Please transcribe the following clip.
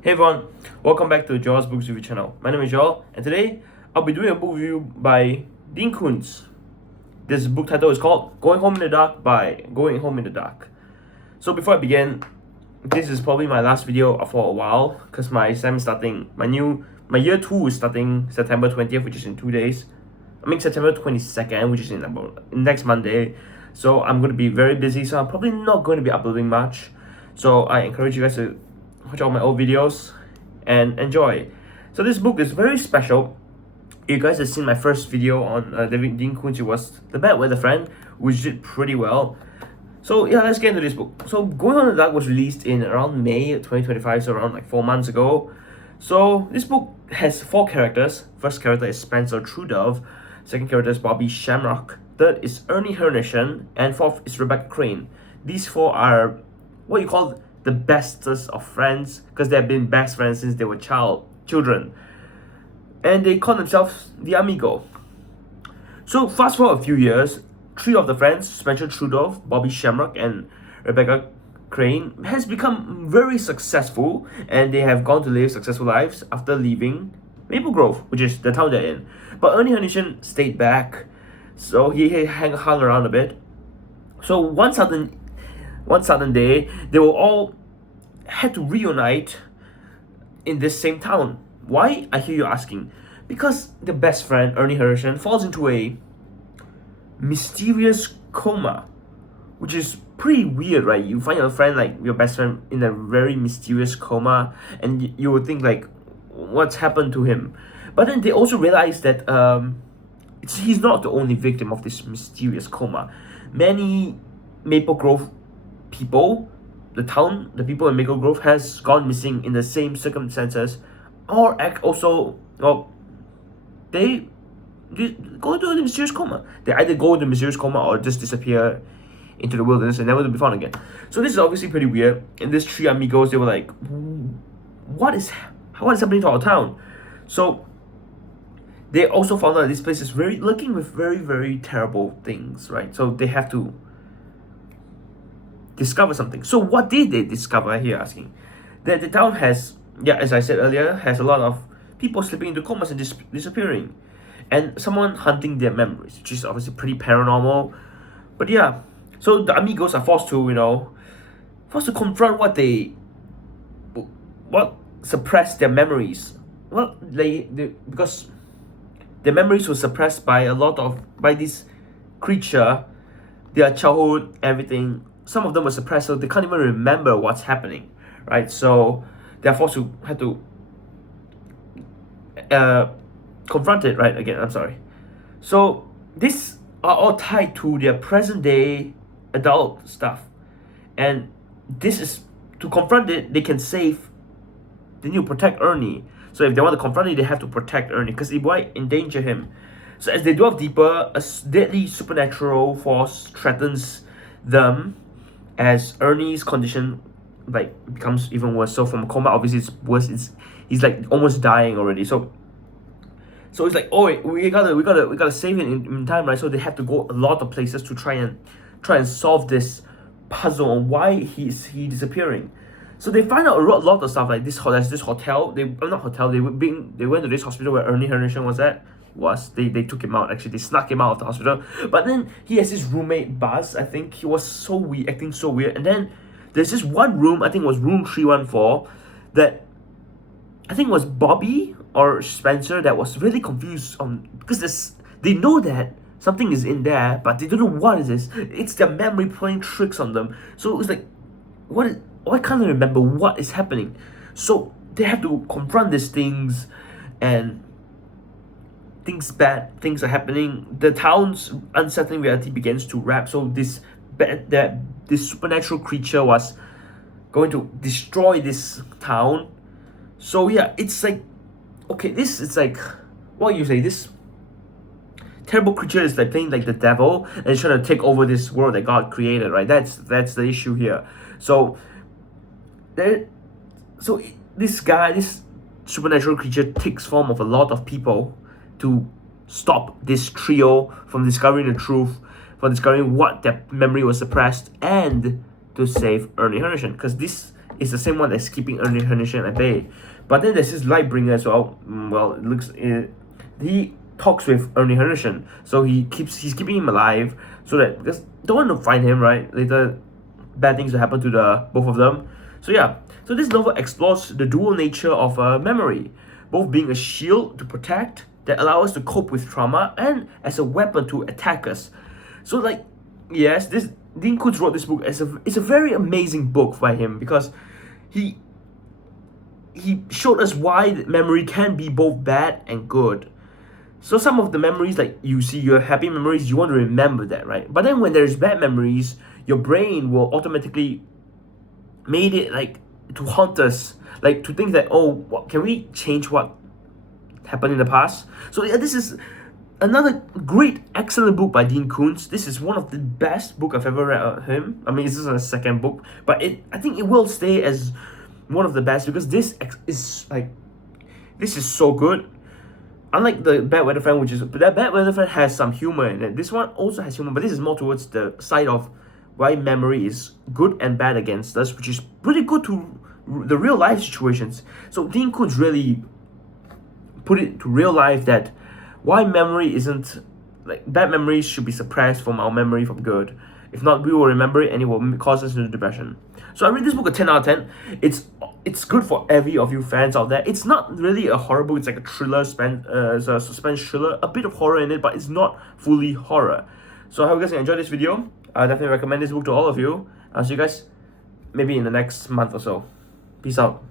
Hey everyone, welcome back to Joel's Books Review channel. My name is Joel, and today I'll be doing a book review by Dean Koontz. This book title is called Going Home in the Dark by Going Home in the Dark. So before I begin, this is probably my last video for a while because my sem is starting, my year 2 is starting September 20th, which is in 2 days. September 22nd, which is in next Monday. So I'm going to be very busy, so I'm probably not going to be uploading much. So I encourage you guys to watch all my old videos and enjoy. So this book is very special. You guys have seen my first video on Dean Koontz. It was The Bad Weather Friend, which did pretty well. So yeah, let's get into this book. So Going On in the Dark was released in around May 2025, so around like 4 months ago. So this book has 4 characters. First character is Spencer Trudove. Second character is Bobby Shamrock. Third is Ernie Hernation. And fourth is Rebecca Crane. These 4 are what you call the bestest of friends because they have been best friends since they were children. And they call themselves the Amigo. So fast forward a few years, 3 of the friends, Spencer Trudove, Bobby Shamrock, and Rebecca Crane, has become very successful, and they have gone to live successful lives after leaving Maple Grove, which is the town they're in. But Ernie Hernation stayed back, so he hung around a bit. So one sudden day, they will all had to reunite in this same town. Why? I hear you asking. Because the best friend, Ernie Hernation, falls into a mysterious coma, which is pretty weird, right? You find your friend, like your best friend, in a very mysterious coma, and you would think like, what's happened to him? But then they also realize that he's not the only victim of this mysterious coma. Many Maple Grove people, the people in Maple Grove has gone missing in the same circumstances, or they go into a mysterious coma. They either go into a mysterious coma or just disappear into the wilderness and never to be found again. So this is obviously pretty weird. And these 3 amigos, they were like, what is happening to our town? So they also found out that this place is looking with very, very terrible things, right? So they have to discover something. So what did they discover? I hear asking. That the town has, as I said earlier, has a lot of people slipping into comas and disappearing, and someone hunting their memories, which is obviously pretty paranormal. But yeah, so the amigos are forced to confront what suppressed their memories. Well, because their memories were suppressed by this creature, their childhood, everything. Some of them were suppressed, so they can't even remember what's happening, right? So they're forced to have to confront it, right? Again, I'm sorry. So these are all tied to their present day adult stuff, and this is to confront it. They can save. They need to protect Ernie. So if they want to confront it, they have to protect Ernie because it might endanger him. So as they delve deeper, a deadly supernatural force threatens them as Ernie's condition becomes even worse. So from coma, obviously it's worse. He's like almost dying already. So it's like, oh wait, we gotta save him in time, right? So they have to go a lot of places to try and solve this puzzle on why he's disappearing. So they find out a lot of stuff, like this hotel. They went to this hospital where Ernie Hernation was. They took him out. Actually, they snuck him out of the hospital. But then he has his roommate Buzz. I think he was so weird, acting so weird. And then there's this one room, I think it was room 314, that I think was Bobby or Spencer that was really confused because they know that something is in there, but they don't know what it is. It's their memory playing tricks on them. So it's like, why can't they remember what is happening? So they have to confront these things, and bad things are happening. The town's unsettling reality begins to wrap. So this supernatural creature was going to destroy this town. So yeah, it's like, okay, this is like, what you say, this terrible creature is like playing like the devil and it's trying to take over this world that God created, right? That's the issue here. So this supernatural creature takes form of a lot of people to stop this trio from discovering the truth, from discovering what their memory was suppressed, and to save Ernie Hernation, because this is the same one that's keeping Hernition at bay. But then there's this Lightbringer as well. Well, he talks with Hernition, so he's keeping him alive, so that because don't want to find him, right? Later, bad things will happen to the both of them. So yeah, so this novel explores the dual nature of memory, both being a shield to protect that allow us to cope with trauma and as a weapon to attack us. So like, yes, this Dean Koontz wrote this book as it's a very amazing book by him, because he showed us why memory can be both bad and good. So some of the memories, like you see your happy memories, you want to remember that, right? But then when there's bad memories, your brain will automatically made it like to haunt us, like to think that, oh, what, can we change what happened in the past? So yeah, this is another great, excellent book by Dean Koontz. This is one of the best book I've ever read of him. I mean, this is a second book, but I think it will stay as one of the best, because this is so good. Unlike the Bad Weather Friend, that Bad Weather Friend has some humor in it. This one also has humor, but this is more towards the side of why memory is good and bad against us, which is pretty good to the real life situations. So Dean Koontz really put it to real life that why memory isn't, like, bad memories should be suppressed from our memory from good. If not, we will remember it and it will cause us into depression. So I read this book a 10 out of 10. It's good for every of you fans out there. It's not really a horror book. It's like a thriller, it's a suspense thriller, a bit of horror in it, but it's not fully horror. So I hope you guys enjoyed this video. I definitely recommend this book to all of you. I'll see you guys maybe in the next month or so. Peace out.